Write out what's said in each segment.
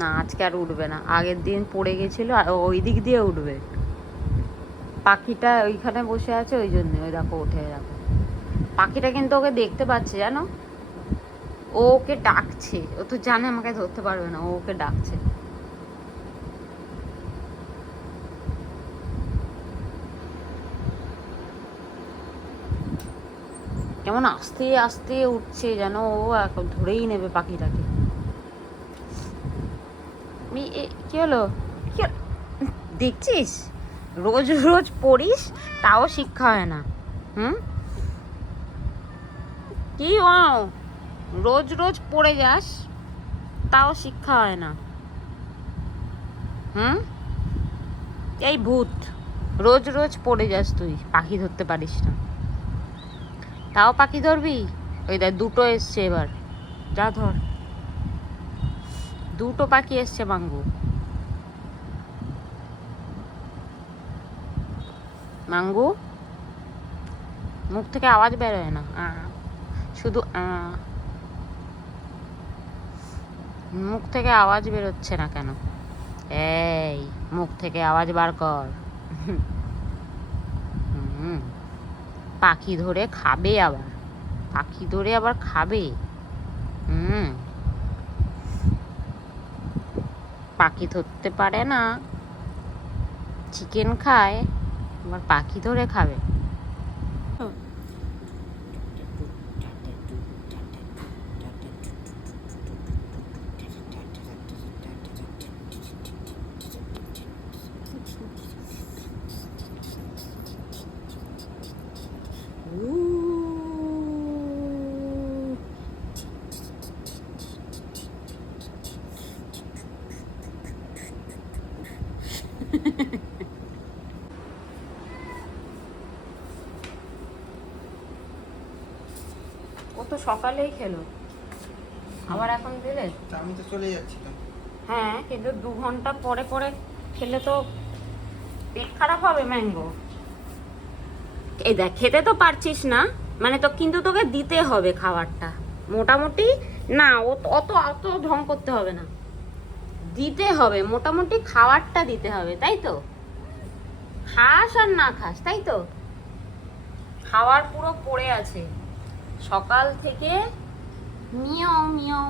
না আজকে আর উঠবে না, আগের দিন পড়ে গেছিল, ওই দিক দিয়ে উঠবে। পাখিটা ওইখানে বসে আছে, ওই জন্য ওই দেখো উঠে দেখো। পাখিটা কিন্তু ওকে দেখতে পাচ্ছে জানো, ও ওকে ডাকছে, ও তো জানে আমাকে ধরতে পারবে না, ও ওকে ডাকছে। কেমন আস্তে আস্তে উঠছে যেন ও এখন ধরেই নেবে পাখিটাকে। কি হলো, কি দেখছিস, রোজ রোজ পড়িস তাও শিক্ষা হয় না। হুম, কি রোজ রোজ পড়ে যাস তাও শিক্ষা হয় না। হুম, এই ভূত, রোজ রোজ পড়ে যাস তুই, পাখি ধরতে পারিস না, তাও পাখি ধরবি। ওই দেখ দুটো এসছে এবার, যা ধর, দুটো পাখি এসছে মাঙ্গু। মাঙ্গু, মুখ থেকে আওয়াজ বেরোয় না, শুধু মুখ থেকে আওয়াজ বেরোচ্ছে না কেন? এই মুখ থেকে আওয়াজ বার কর। পাখি ধরে খাবে আবার, পাখি ধরে আবার খাবে। পাখি ধরতে পারে না, চিকেন খায়, আবার পাখি ধরে খাবে। ও তো সকালেই খেলো, আবার এখন দিলে? আমি তো চলে যাচ্ছি তো। হ্যাঁ, কিন্তু 2 ঘন্টা পরে পরে খেলে তো পেট খারাপ হবে ম্যাঙ্গো। এই দেখ, খেতে তো পারছিস না, মানে তো কিন্তু তোকে দিতে হবে খাবারটা মোটামুটি। না অত অত ঢং করতে হবে না, দিতে হবে মোটামুটি, খাবারটা দিতে হবে, তাই তো? খাস আর না খাস, তাই তো? খাওয়ার পুরো পড়ে আছে, সকাল থেকে মিয়াও মিয়াও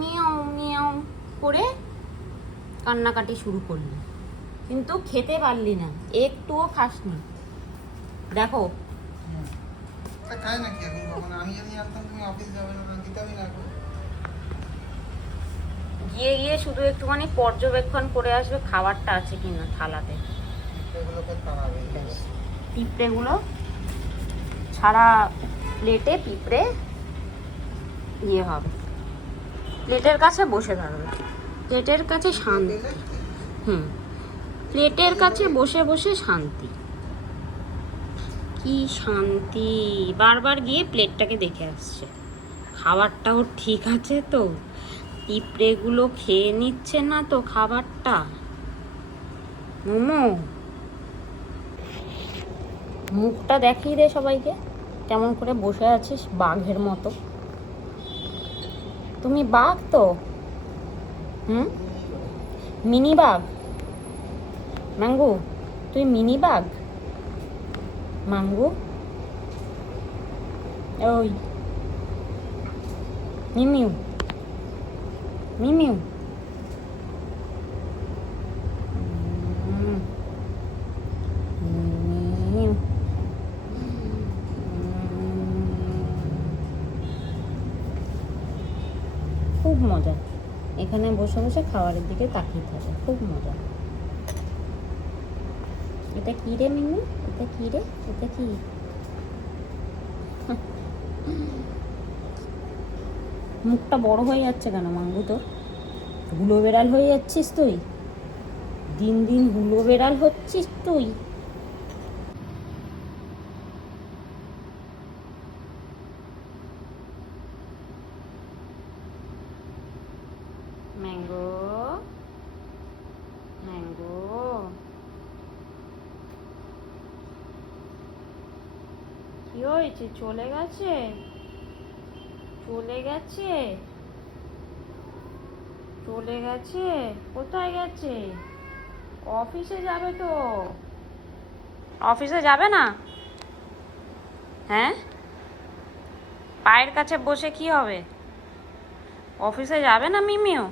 মিয়াও মিয়াও করে কান্নাকাটি শুরু করলি, কিন্তু খেতে পারলি না, একটুও খাসনি। দেখো খায় নাকি এখন? কখন আমি যদি আসতাম তুমি অফিস যাবে না, দিতামই না। গিয়ে গিয়ে শুধু একটুখানি পর্যবেক্ষণ করে আসবে খাবারটা আছে কিনা থালাতে। পিঁপড়েগুলো ছাড়া প্লেটে পিঁপড়ে ইয়ে হবে, প্লেটের কাছে বসে থাকবে, প্লেটের কাছে শান্তি। প্লেটের কাছে বসে বসে শান্তি, কি শান্তি, বারবার গিয়ে প্লেটটাকে দেখে আসছে খাবারটাও ঠিক আছে তো, পিঁপড়েগুলো খেয়ে নিচ্ছে না তো খাবারটা। মোমো, মুখটা দেখিয়ে দে সবাইকে, কেমন করে বসে আছিস বাঘের মতো। তুমি বাঘ তো? মিনি বাঘ মাঙ্গু, তুই মিনি বাঘ মাঙ্গু। ওই মিমিউ মিমিউ, খুব মজা, এখানে বসে বসে খাবারের দিকে তাকিয়ে থাকে, খুব মজা। এটা কি রে মিমি, এটা কি রে, এটা কি? মুখটা বড় হয়ে যাচ্ছে কেন মাঙ্গু তোর? হুলো বেড়াল হয়ে যাচ্ছিস তুই, দিন দিন হুলো বেড়াল হচ্ছিস তুই। ম্যাঙ্গো, ম্যাঙ্গো, কি হয়েছে? চলে গেছে, চলে গেছে, চলে গেছে? কোথায় গেছে? অফিসে যাবে তো। অফিসে যাবে না? হ্যাঁ, পায়ের কাছে বসে কি হবে? অফিসে যাবে না মিমিও?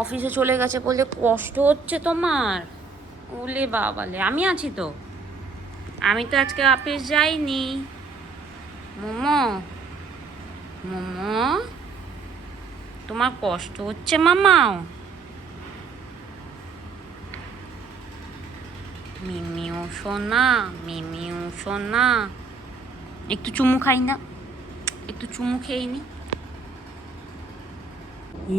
অফিসে চলে গেছে বলে কষ্ট হচ্ছে তোমার? ওলে বাবালে, আমি আছি তো। আমি তো আজকে অফিস যাইনি। মোমো, মোমো, তোমার কষ্ট হচ্ছে মামাও? মিমিও সোনা, মিমিও সোনা, একটু চুমু খাই না? একটু চুমু খেয়ে নি।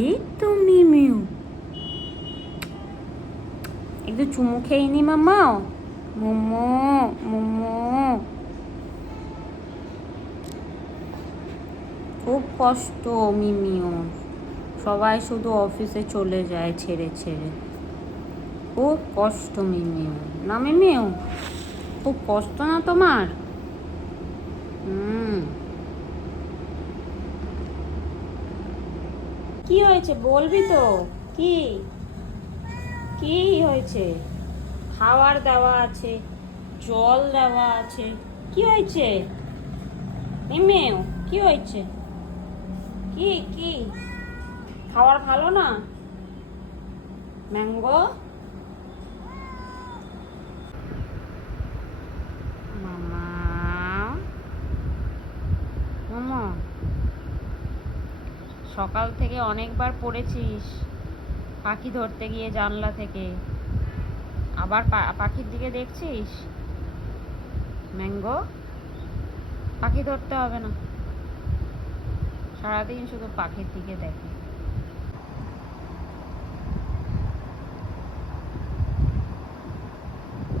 এই তো মিমিও, একটু চুমু খেয়ে নি মামাও। মোমো, মোমো, খুব কষ্ট মিমিও। সবাই শুধু অফিসে চলে যায় ছেড়ে ছেড়ে। খুব কষ্ট মিমিও, না মিমিও? খুব কষ্ট না তোমার? কি হয়েছে বলবি তো? কি কি হয়েছে? খাবার দেওয়া আছে, জল দেওয়া আছে। কি হয়েছে মিমিও? কি হয়েছে? কি কি খাবার ভালো না? ম্যাঙ্গো, মামা, মামা, সকাল থেকে অনেকবার পড়েছিস পাখি ধরতে গিয়ে জানলা থেকে, আবার পাখির দিকে দেখছিস? ম্যাঙ্গো, পাখি ধরতে হবে না, সারাদিন শুধু পাখির দিকে দেখে।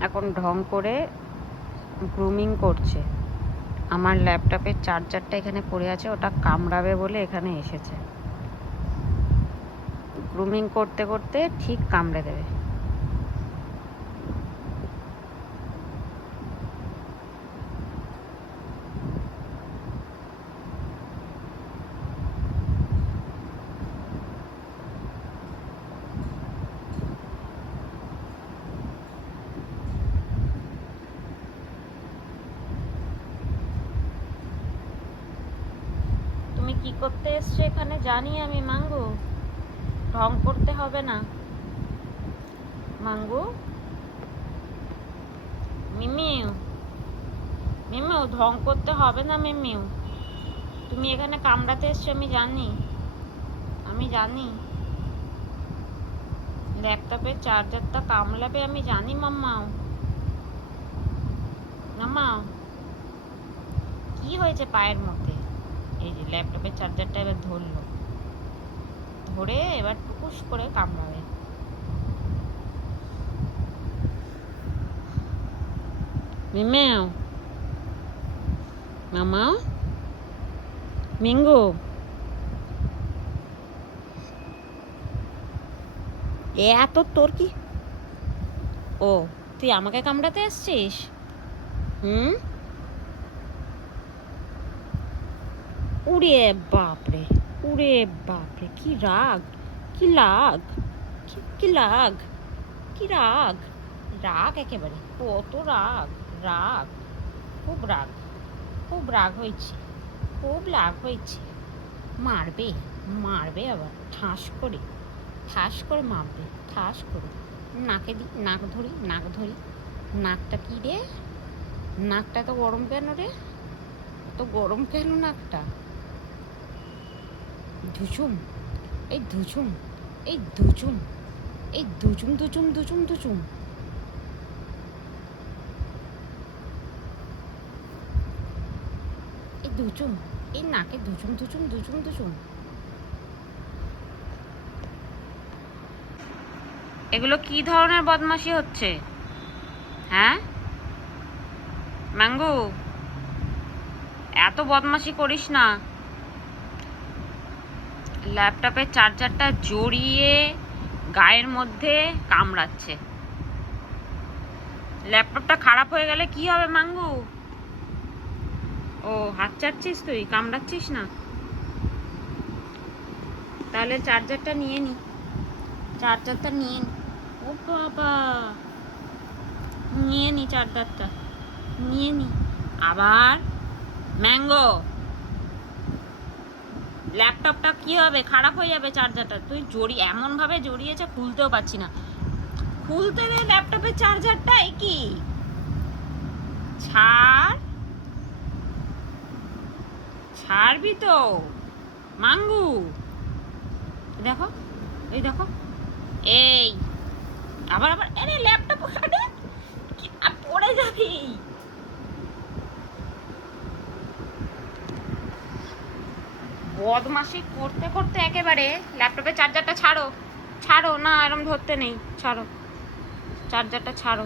এখন ঢং করে গ্রুমিং করছে। আমার ল্যাপটপের চার্জারটা এখানে পড়ে আছে, ওটা কামড়াবে বলে এখানে এসেছে। গ্রুমিং করতে করতে ঠিক কামড়ে দেবে। তুমি কি করতে এসছো এখানে জানি আমি মাঙ্গু, ঢং করতে হবে না মাঙ্গু। মিমিউ, মিমিউ, ঢং করতে হবে না মিমিউ। তুমি এখানে কামড়াতে এসছো আমি জানি, আমি জানি। ল্যাপটপের চার্জারটা কামড়াবে আমি জানি মাম্মাও। মাম্মাও, কি হয়েছে পায়ের মধ্যে? এই যে ল্যাপটপের চার্জারটা এবার ধরলো, ধরে এবার টুকুস করে কামড়াবে। মিমেও, মামা, মিঙ্গু, এত তোর কি? ও, তুই আমাকে কামড়াতে এসছিস? উড়ে বাপরে, উড়ে বাপরে, কি রাগ, কি লাগ, কি লাগ, কি রাগ, রাগ একেবারে, কত রাগ, রাগ, খুব রাগ, খুব রাগ হয়েছে, খুব রাগ হয়েছে। মারবে, মারবে আবার ঠাস করে, ঠাস করে মারবে, ঠাস করে। নাকে দি, নাক ধরি, নাক ধরি। নাকটা কি রে? নাকটা তো গরম কেন রে? তো গরম কেন নাকটা? ধুচুম, এই ধুচুম, এই ধুচুম, এই ধুচুম ধুচুম ধুচুম ধুচুম। এই ধুচুম, এই নাকে ধুচুম ধুচুম ধুচুম ধুচুম। এগুলো কি ধরনের বদমাশি হচ্ছে? হ্যাঁ ম্যাঙ্গু, এত বদমাশি করিস না। ল্যাপটপের চার্জারটা জড়িয়ে গায়ের মধ্যে কামড়াচ্ছে। ল্যাপটপটা খারাপ হয়ে গেলে কি হবে মাঙ্গু? ও, হাত চাটছিস তুই, কামড়াচ্ছিস না। তাহলে চার্জারটা নিয়ে নি, চার্জারটা নিয়ে নি। ও বাবা, নিয়ে নি চার্জারটা, নিয়ে নি। আবার ম্যাঙ্গো, ল্যাপটপটা কি হবে, খারাপ হয়ে যাবে চার্জারটা। তুই এমন ভাবে জড়িয়েছে খুলতেও পারছি না। খুলতে দে ল্যাপটপের চার্জারটা। এই কি ছাড়, ছাড়বি তো মাঙ্গু। দেখো, এই দেখো, এই আবার আবার, আরে ল্যাপটপ পড়ে যাবি। বদমাশি করতে করতে একেবারে। ল্যাপটপের চার্জারটা ছাড়ো, ছাড়ো না, এরম ধরতে নেই, ছাড়ো চার্জারটা, ছাড়ো।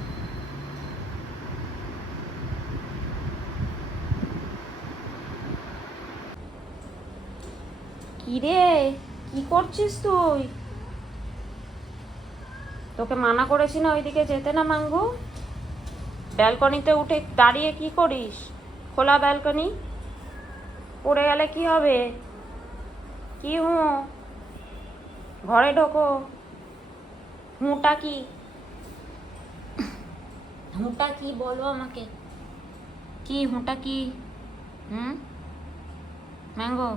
কি রে, কি করছিস তুই? তোকে মানা করেছি না ওইদিকে যেতে না মাঙ্গু? ব্যালকনিতে উঠে দাঁড়িয়ে কি করিস? খোলা ব্যালকনি, পড়ে গেলে কি হবে? কি ঘরে ঢোকো। হুঁটা কি, হুঁটা কি বলো আমাকে, কি হুঁটা কি? ম্যাঙ্গো